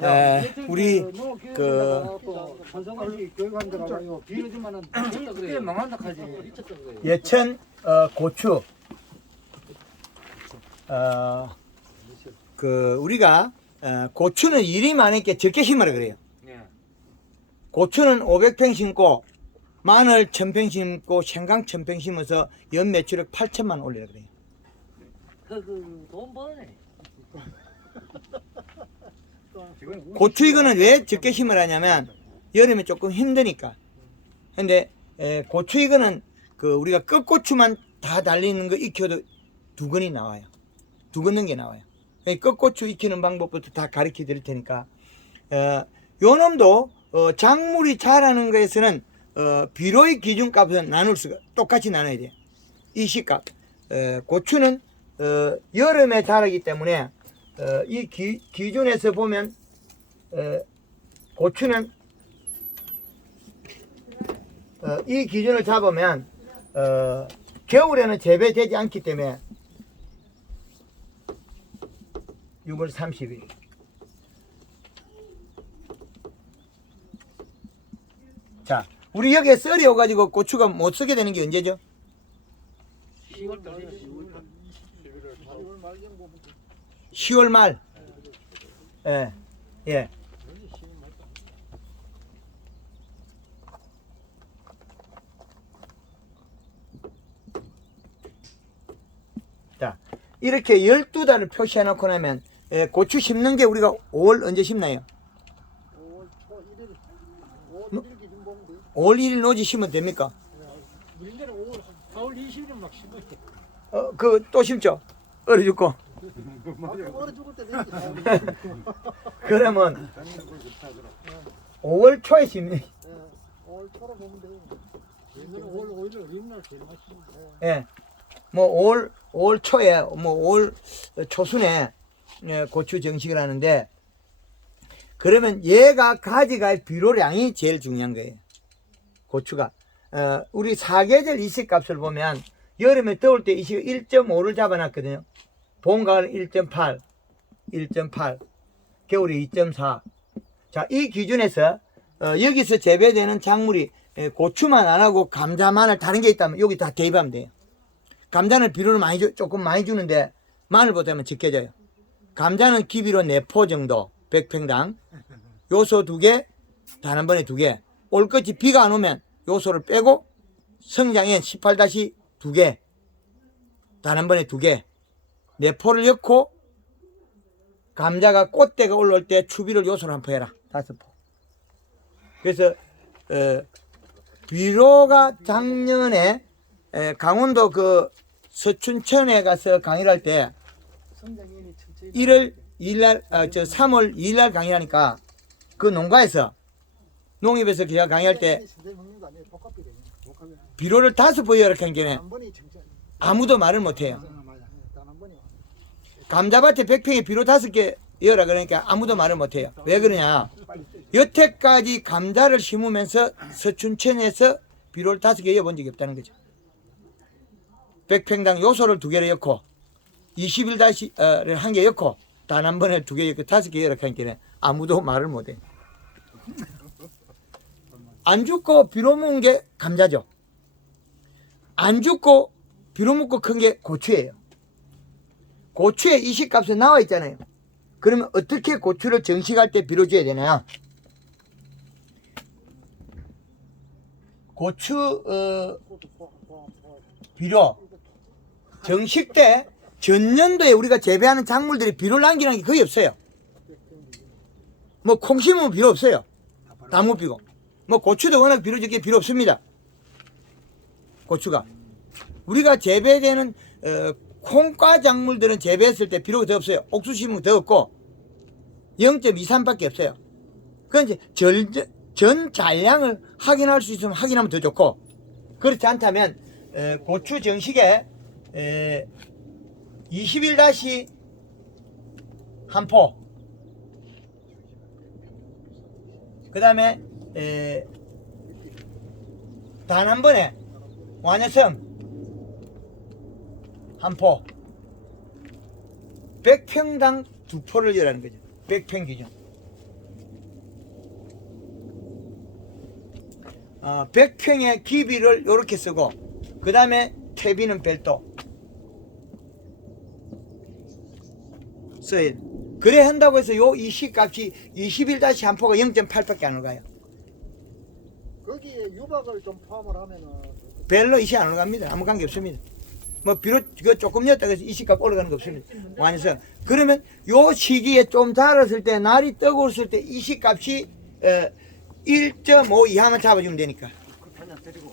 네, 우리 그 교육한다고 비료주만은 그게 망한다 하지. 미쳤던 거예요. 예천 어, 고추 어, 그 우리가 어, 고추는 일이 많으니까 적게 심으라 그래요. 예. 고추는 500평 심고 마늘 1000평 심고 생강 1000평 심어서 연 매출액 8천만 원 올리라 그래요. 그돈 버네. 고추 이거는 왜 적게 심으라냐면 여름에 조금 힘드니까. 근데 에, 고추 이거는 그 우리가 끝고추만 다 달리는 거 익혀도 두 건이 나와요. 두건 넘게 나와요. 이 끝고추 익히는 방법부터 다 가르쳐 드릴 테니까. 어, 요 놈도 어, 작물이 자라는 거에서는 어, 비료의 기준값은 나눌 수가 똑같이 나눠야 돼요. 이 시값. 어, 고추는 어, 여름에 자라기 때문에 어, 이 기, 기준에서 보면 어, 고추는 어, 이 기준을 잡으면 어, 겨울에는 재배되지 않기 때문에 6월 30일 자 우리 여기에 썰이 오가지고 고추가 못 쓰게 되는 게 언제죠? 10월 달에 10월 말. 예. 예. 자, 이렇게 12달을 표시해 놓고 나면 예, 고추 심는 게 우리가 5월 언제 심나요? 5월 1일 노지 심으면 됩니까? 우리들은 5월 4월 20일 막 심을 때. 어, 그 또 심죠? 얼어 죽고. 얼어 죽을 때 되지. 그러면 5월 초에 심니? 5월 초로 보면 돼요. 우리는 5월 5일 어린날 제일 맛있는데. 예. 뭐 5월 5월 초에 뭐 5월 초순에 예, 고추 정식을 하는데 그러면 얘가 가져갈 비료량이 제일 중요한 거예요. 고추가 어, 우리 사계절 이식값을 보면 여름에 더울 때 이식 1.5를 잡아놨거든요. 봄 가을 1.8, 1.8, 겨울에 2.4. 자, 이 기준에서 어, 여기서 재배되는 작물이 에, 고추만 안 하고 감자, 마늘 다른 게 있다면 여기 다 대입하면 돼요. 감자는 비료를 많이 주, 조금 많이 주는데 마늘보다는 적게 줘요. 감자는 기비로 4포 정도 100평당 요소 두 개, 단 한 번에 두 개. 올것이 비가 안 오면 요소를 빼고 성장엔 18-두 개, 단 한 번에 두 개. 4포를 넣고 감자가 꽃대가 올라올 때 추비를 요소를 한 포 해라. 다섯 포. 그래서 어, 비료가 작년에 에, 강원도 그 서춘천에 가서 강의를 할때 성장인이 천천히 1월 2일날, 아, 저 3월 2일날 강의하니까 그 농가에서 농협에서 제가 강의할 때. 비료를 다섯 번 이렇게 한 게네. 아무도 말을 못해요. 감자밭에 100평에 비료 다섯 개 이어라 그러니까 아무도 말을 못해요. 왜 그러냐? 여태까지 감자를 심으면서 서춘천에서 비료를 다섯 개 이어본 적이 없다는 거죠. 100평당 요소를 두 개를 넣고 20일 다시 어를 한 개 넣고 단 한 번에 두 개 넣고 다섯 개 이렇게 하니까 아무도 말을 못해. 안 죽고 비료 먹은 게 감자죠. 안 죽고 비료 먹고 큰 게 고추예요. 고추에 이식값이 나와 있잖아요. 그러면 어떻게 고추를 정식할 때 비료 줘야 되나요? 고추 어, 비료 정식 때 전년도에 우리가 재배하는 작물들이 비료를 남기는 게 거의 없어요. 뭐 콩 심으면 비료 없어요. 다 못 비고. 뭐 고추도 워낙 비료 적게 필요 없습니다. 고추가. 우리가 재배되는 어, 콩과 작물들은 재배했을 때 비료가 더 없어요. 옥수수 심으면 더 없고 0.23밖에 없어요. 그건 이제 전, 전 잔량을 확인할 수 있으면 확인하면 더 좋고 그렇지 않다면 에, 고추 정식에 에, 20일 다시 한 포. 그 다음에 단 한 번에 완여성 한 포. 100평당 두 포를 열라는 거죠. 100평 기준. 어, 100평의 기비를 이렇게 쓰고 그 다음에 퇴비는 별도 써야 돼. 그래 한다고 해서 요 이 시 값이 21-한 포가 0.8밖에 안 올라가요. 거기에 유박을 좀 포함을 하면은 별로 이시 안 올라갑니다. 아무 관계 없습니다. 뭐 비록 그 조금이었다 해서 이 시값 올라가는 거 없습니다. 완해서 그러면 요 시기에 좀 자랐을 때 날이 뜨거웠을 때 이 시값이 어, 1.5 이하만 잡아주면 되니까. 그 그냥 때리고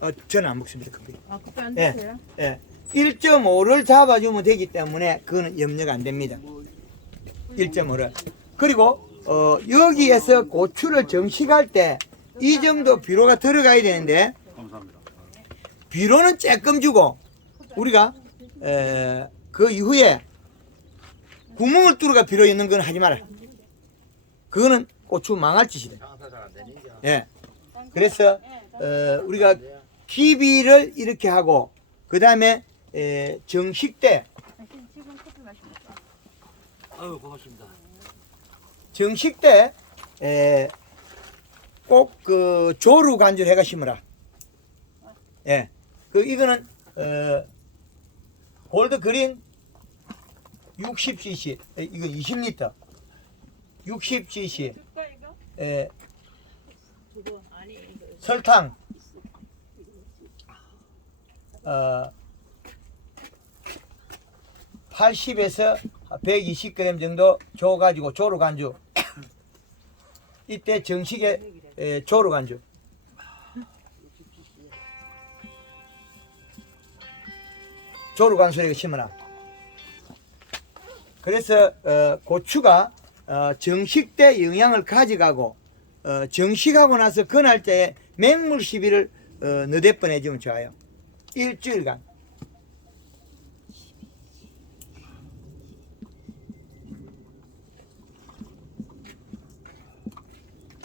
어, 저는 안 먹습니다. 커피. 아, 커피 안 예. 드세요? 예. 1.5를 잡아주면 되기 때문에 그거는 염려가 안 됩니다. 1.5를. 그리고 어, 여기에서 고추를 정식할 때 이 정도 비료가 들어가야 되는데 비료는 쬐끔 주고 우리가 에, 그 이후에 구멍을 뚫어가 비료 있는 건 하지 마라. 그거는 고추 망할 짓이다. 예. 그래서 어, 우리가 기비를 이렇게 하고 그 다음에 정식 때 당신 지금 커피 마십니까? 아유 고맙습니다. 정식 때꼭그 조루 간줄 해가 심으라. 예. 그 이거는 어, 골드 그린 60cc 에, 이거 20리터 60cc 줄까 이거? 에, 그거 아니 이거 설탕 어, 80에서 120g 정도 줘가지고 조루 간주 이때 정식에 에, 조루 간주 조루 간수에 심어놔 그래서 어, 고추가 어, 정식 때 영양을 가져가고 어, 정식하고 나서 그날 때 맹물 시비를 어, 너댓 번 해주면 좋아요. 일주일간.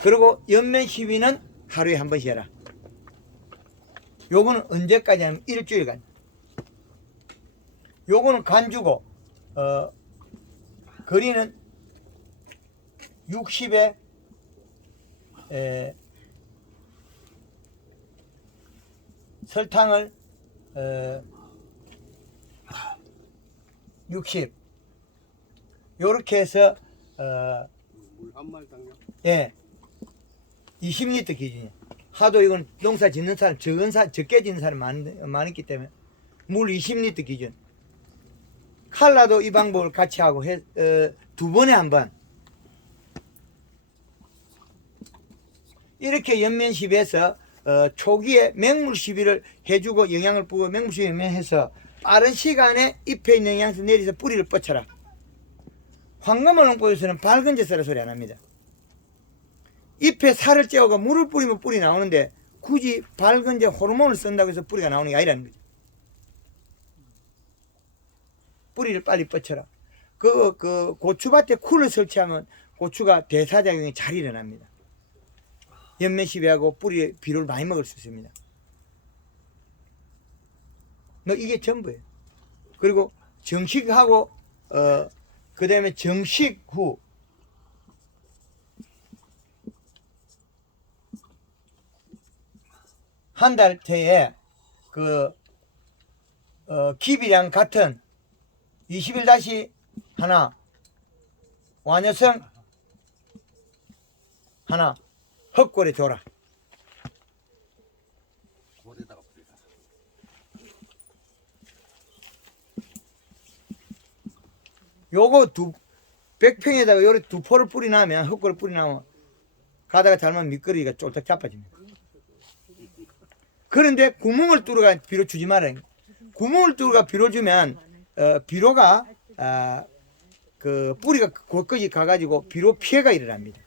그리고 연면 시비는 하루에 한 번씩 해라. 요거는 언제까지 하면 일주일간. 요거는 간주고, 어, 거리는 60에 에, 설탕을 어, 60 요렇게 해서 어, 물한 말당요 예 20리터 기준이에요. 하도 이건 농사 짓는 사람 적은 사 적게 짓는 사람 많, 많았기 때문에 물 20리터 기준. 칼라도 이 방법을 같이 하고 해, 어, 두 번에 한 번. 이렇게 연면 시비해서 어, 초기에 맹물 시비를 해주고 영양을 뿌고 맹물 시비를 해서 빠른 시간에 잎에 있는 영양소 내려서 뿌리를 뻗쳐라. 황금을 농법에서는 밝은 제사라 소리 안 합니다. 잎에 살을 째고 물을 뿌리면 뿌리 나오는데 굳이 밝은 제 호르몬을 쓴다고 해서 뿌리가 나오는 게 아니라는 거죠. 뿌리를 빨리 뻗쳐라. 그, 그 고추밭에 쿨을 설치하면 고추가 대사작용이 잘 일어납니다. 연면시비하고 뿌리 비료를 많이 먹을 수 있습니다. 너 이게 전부예요. 그리고 정식하고 어 그다음에 정식 후 한달 태에 그 어, 기비량 같은 20일 다시 하나 완여성 하나 헛골에 줘라. 요거 두 백평에다가 요래 두 포를 뿌리 나면 헛골을 뿌리 나면 가다가 잘못 미끄러기가 쫄딱 자빠집니다. 그런데 구멍을 뚫어가 비료 주지 말아요. 구멍을 뚫어가 비료 주면 어, 비료가 아, 그 뿌리가 거기까지 가가지고 비료 피해가 일어납니다.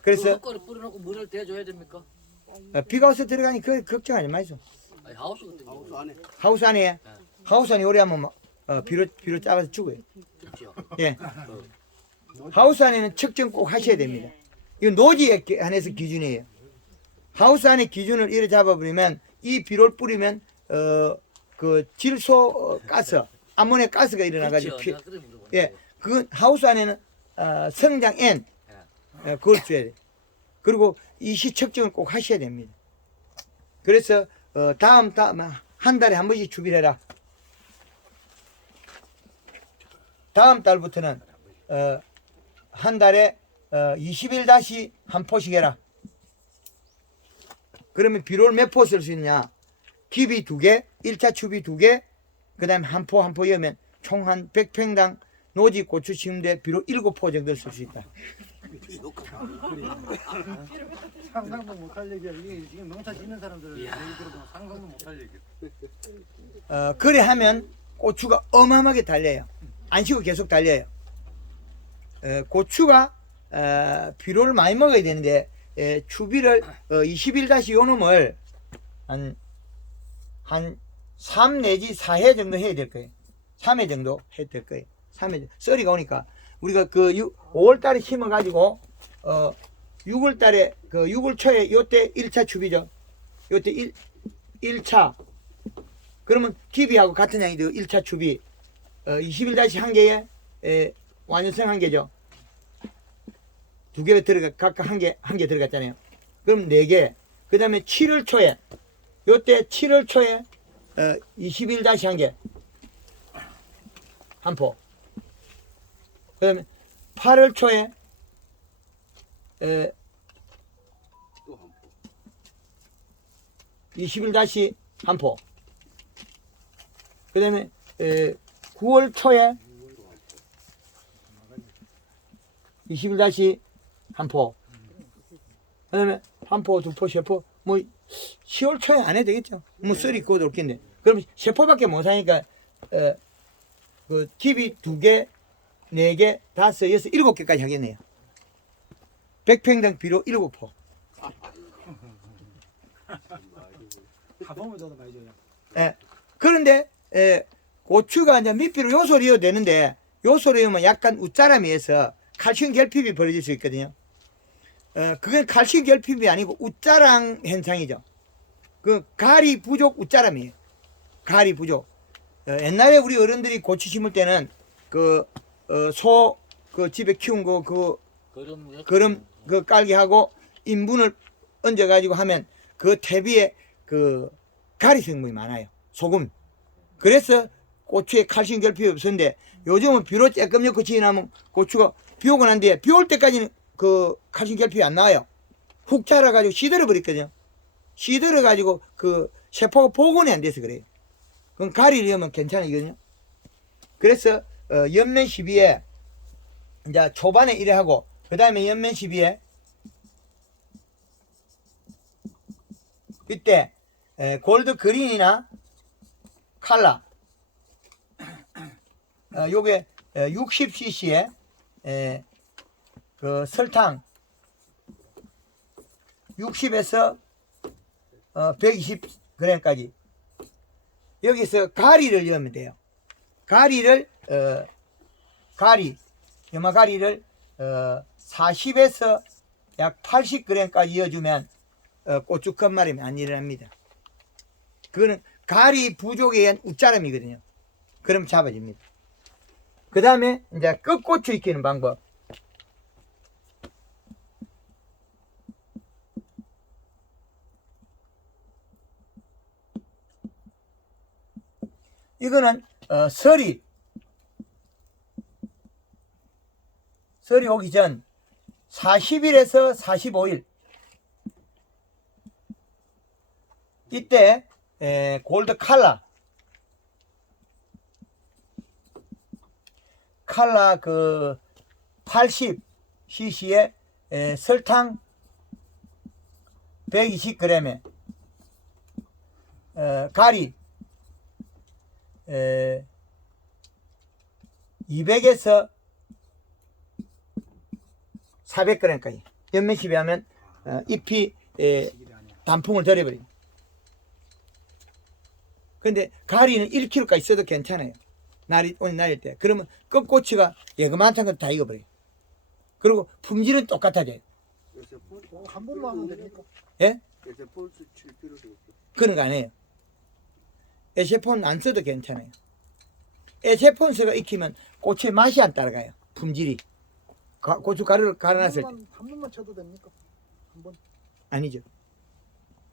그래서 헛거리 뿌려놓고 물을 대줘야 됩니까? 어, 비가 와서 들어가니 그 걱정하지 마이소. 아니, 하우스 같은 거. 하우스 안에 하우스 안에 하우스 안에 오래 하면 막, 어, 비료 비료 작아서 죽어요. 그렇죠. 예. 하우스 안에는 측정 꼭 하셔야 됩니다. 이건 노지에 기- 한해서 기준이에요. 하우스 안에 기준을 이래 잡아버리면 이 비료를 뿌리면 어 그 질소 어, 가스 암모니아 가스가 일어나가지고 피, 예, 그 하우스 안에는 어, 성장 N 예, 그걸 줘야 돼. 그리고 이시 측정을 꼭 하셔야 됩니다. 그래서 어, 다음 다음 한 달에 한 번씩 주비해라. 다음 달부터는 어, 한 달에 어, 20일 다시 한 포씩 해라. 그러면 비료를 몇 포 쓸 수 있냐? 기비 두 개, 1차 추비 두 개, 그 다음에 한 포 한 포 여면 총 한 100평당 노지 고추 심는데 비료 7포 정도 쓸 수 있다. 상상도 못할 얘기야. 이게 지금 농사 짓는 사람들 얘기. 들어보면 상상도 못할 얘기. 어, 그래 하면 고추가 어마어마하게 달려요. 안 쉬고 계속 달려요. 어, 고추가 어, 비료를 많이 먹어야 되는데 에, 추비를 어, 20일 다시 요 놈을 한, 한3 내지 4회 정도 해야 될 거예요. 3회 정도 해야 될 거예요. 3회 썰이가 오니까 우리가 그 5월 달에 심어 가지고 어 6월 달에 그 6월 초에 요때 1차 추비죠. 요때 1 1차 그러면 TV하고 같은 양이 돼요. 1차 추비. 어, 20일 다시 한 개에 에, 완전성 한 개죠. 두 개 들어가 각각 한 개 한 개 들어갔잖아요. 그럼 네 개. 그다음에 7월 초에 요때 7월 초에 어, 20일 다시 한 개. 한 포. 그다음에 8월 초에 에, 20일 다시 한 포. 그 다음에 9월 초에 20일 다시 한 포. 그 다음에 한 포, 두 포, 세 포. 뭐 10월 초에 안 해도 되겠죠. 뭐 썰이 있고 올 텐데. 그럼 세 포밖에 못 사니까 어, 그 TV 두 개, 네 개, 다섯, 여섯, 일곱 개까지 하겠네요. 100평당 비로 일곱 포. 가보면 저도 많이 줘요. 예. 그런데 에, 고추가 이제 밑비로 요소를 이어도 되는데 요소를 이으면 약간 웃자람이어서 칼슘 결핍이 벌어질 수 있거든요. 어, 그건 칼슘 결핍이 아니고 웃자랑 현상이죠. 그 가리 부족 웃자람이에요. 가리 부족. 어, 옛날에 우리 어른들이 고추 심을 때는 그 소그 집에 키운 거그 그런 그럼 그 깔게 하고 인분을 얹어 가지고 하면 그 대비에 그 가리 성분이 많아요. 소금. 그래서 고추에 칼슘 결핍이 없었는데 요즘은 비로 조금 넣고 지나면 고추가 비 오고 난 뒤에 비 올 때까지는 그 칼슘 결핍이 안 나와요. 훅 자라 가지고 시들어 버렸거든요. 시들어 가지고 그 세포가 복원이 안 돼서 그래요. 그럼 가리를 넣으면 괜찮거든요. 그래서 어, 연면 시비에 이제 초반에 이래 하고 그 다음에 연면 시비에 이때 에, 골드 그린이나 칼라 어, 요게 60cc에 그 설탕 60에서 어, 120g까지 여기서 가리를 넣으면 돼요. 가리를 어, 가리 염화 가리를 어, 40에서 약 80g까지 이어주면 어, 고추 겉마름이 안 일어납니다. 그거는 가리 부족에 의한 웃자람이거든요. 그럼 잡아집니다. 그 다음에 이제 끝고추 익히는 방법. 이거는 어, 설이 설이 오기 전 40일에서 45일. 이때 에, 골드 칼라. 칼라 그 80cc에 에, 설탕 120g에 어, 가리 에, 200에서 400g까지 연면시비 하면 어, 잎이 에, 단풍을 들여버립니다. 근데 가리는 1kg까지 써도 괜찮아요. 날이 오늘 날일 때. 그러면 끝꼬치가 예그만한 건다 익어버려요. 그리고 품질은 똑같아져요. 어, 한 번만 하면 됩니까? 예? 그런 거 아니에요. 에셰폰 안 써도 괜찮아요. 에세폰스가 익히면 고추의 맛이 안 따라가요. 품질이. 가- 고추 가루를 갈아놨을 때. 한 번만, 한 번만 쳐도 됩니까? 한 번. 아니죠.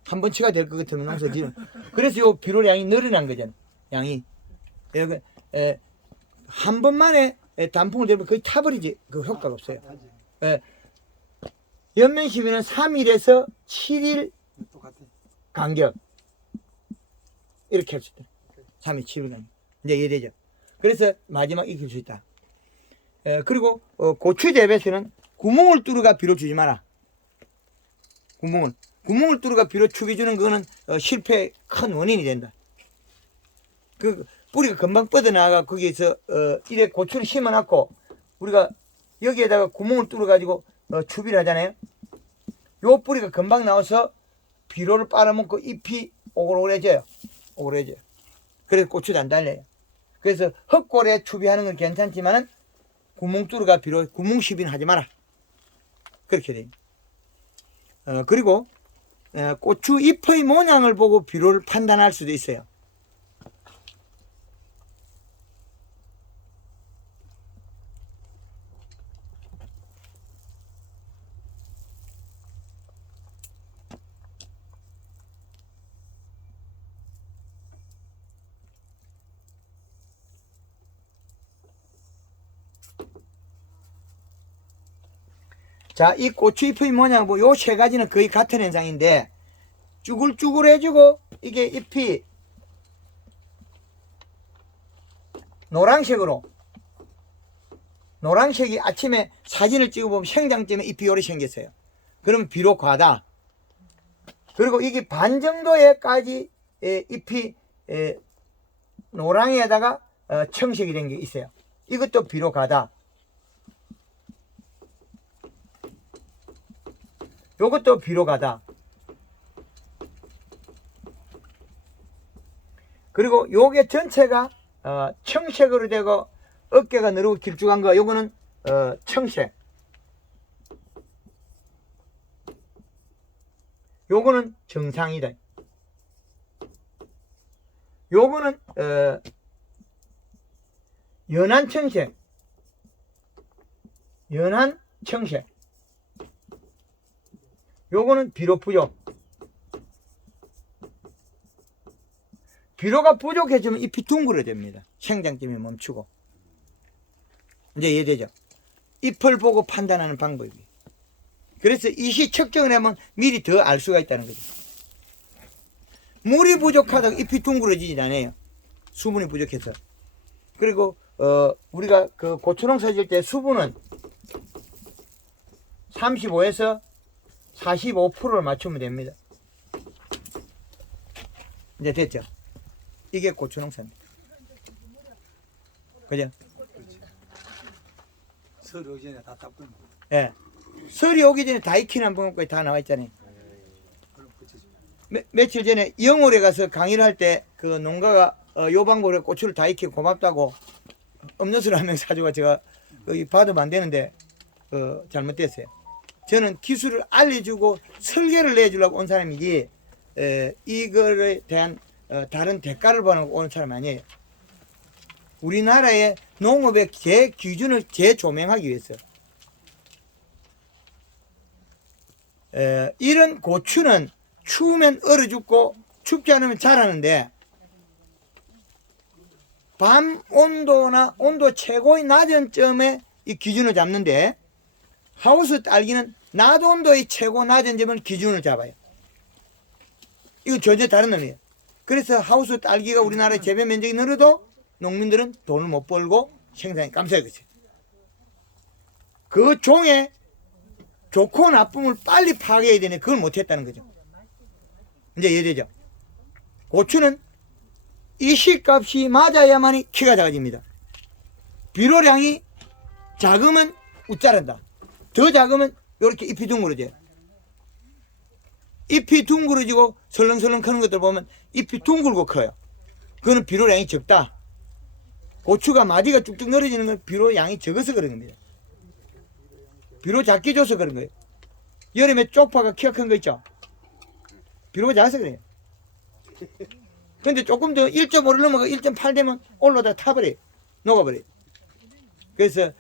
한 번 치가 될 것 같으면 농사 지는. 그래서 요 비료량이 늘어난 거잖아. 양이. 여기, 에, 한 번만에 에, 단풍을 대면 거의 타버리지. 그 효과가 없어요. 에, 연면 시비는 3일에서 7일 똑같아. 간격. 이렇게 할 수 있다. 3일, 7일 간격. 이제 이해되죠? 그래서 마지막 익힐 수 있다. 에, 그리고 어, 고추 재배에서는 구멍을 뚫어가 비료 주지 마라. 구멍을. 구멍을 뚫어가 비료 축이 주는 거는 어, 실패의 큰 원인이 된다. 그 뿌리가 금방 뻗어나가 거기에서 어, 이래 고추를 심어놨고 우리가 여기에다가 구멍을 뚫어가지고 어, 추비를 하잖아요. 요 뿌리가 금방 나와서 비료를 빨아먹고 잎이 오글오글해져요. 오글해져요. 그래서 고추도 안 달려요. 그래서 흙골에 추비하는 건 괜찮지만은 구멍 뚫어가 비료 구멍 시비는 하지 마라. 그렇게 돼요. 어, 그리고 어, 고추 잎의 모양을 보고 비료를 판단할 수도 있어요. 자, 이 고추 잎의 모양 뭐 요 세 가지는 거의 같은 현상인데 쭈글쭈글해지고 이게 잎이 노란색으로 노란색이 아침에 사진을 찍어보면 생장점에 잎이 요리 생겼어요. 그럼 비록 과다. 그리고 이게 반 정도에까지 에, 잎이 에, 노랑에다가 어, 청색이 된 게 있어요. 이것도 비록 가다. 요것도 비로가다. 그리고 요게 전체가 어, 청색으로 되고 어깨가 너르고 길쭉한 거 요거는 어, 청색. 요거는 정상이다. 요거는 어, 연한 청색. 연한 청색. 요거는 비료 부족. 비료가 부족해지면 잎이 둥그러집니다. 생장점이 멈추고. 이제 이해되죠? 잎을 보고 판단하는 방법이. 그래서 이시 측정을 하면 미리 더 알 수가 있다는 거죠. 물이 부족하다고 잎이 둥그러지질 않아요. 수분이 부족해서. 그리고 어 우리가 그 고추농 사질 때 수분은 35에서 45%를 맞추면 됩니다. 이제 됐죠? 이게 고추 농사입니다. 그죠? 설 오기 전에 다 닦고 예. 설이 오기 전에 다 익히는 방법까지 다 나와 있잖아요. 그럼 붙이지. 며, 며칠 전에 영월에 가서 강의를 할 때 그 농가가 어, 요 방법으로 고추를 다 익히고 고맙다고 음료수를 한 명 사주고 제가 받으면 안 되는데 어, 잘못됐어요. 저는 기술을 알려주고 설계를 내주려고 온 사람이지 에, 이거에 대한 어, 다른 대가를 받는 온 사람 아니에요. 우리나라의 농업의 제 기준을 재조명하기 위해서 에, 이런 고추는 추우면 얼어 죽고 춥지 않으면 자라는데 밤 온도나 온도 최고의 낮은 점에 이 기준을 잡는데 하우스 딸기는 낮 온도의 최고 낮은 점을 기준을 잡아요. 이건 전혀 다른 놈이에요. 그래서 하우스 딸기가 우리나라의 재배 면적이 늘어도 농민들은 돈을 못 벌고 생산이 감소하겠어요. 그 종의 좋고 나쁨을 빨리 파악해야 되네. 그걸 못했다는 거죠. 이제 이해되죠? 고추는 이시값이 맞아야만이 키가 작아집니다. 비료량이 작으면 웃자란다. 더 작으면 이렇게 잎이 둥그러져요. 잎이 둥그러지고 설렁설렁 크는 것들 보면 잎이 둥글고 커요. 그거는 비료량이 적다. 고추가 마디가 쭉쭉 늘어지는 건 비료량이 적어서 그런 겁니다. 비료 작게 줘서 그런 거예요. 여름에 쪽파가 키가 큰 거 있죠? 비료가 작아서 그래요. 근데 조금 더 1.5를 넘어가 1.8 되면 올라다 타버려요. 녹아버려요. 그래서 어,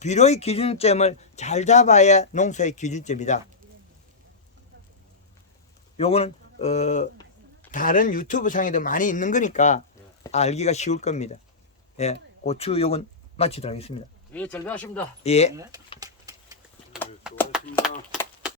비료의 기준점을 잘 잡아야 농사의 기준점이다. 요거는 어, 다른 유튜브 상에도 많이 있는 거니까 알기가 쉬울 겁니다. 예, 고추 요건 마치도록 하겠습니다. 예, 잘 배웠습니다. 예. 네, 수고하셨습니다.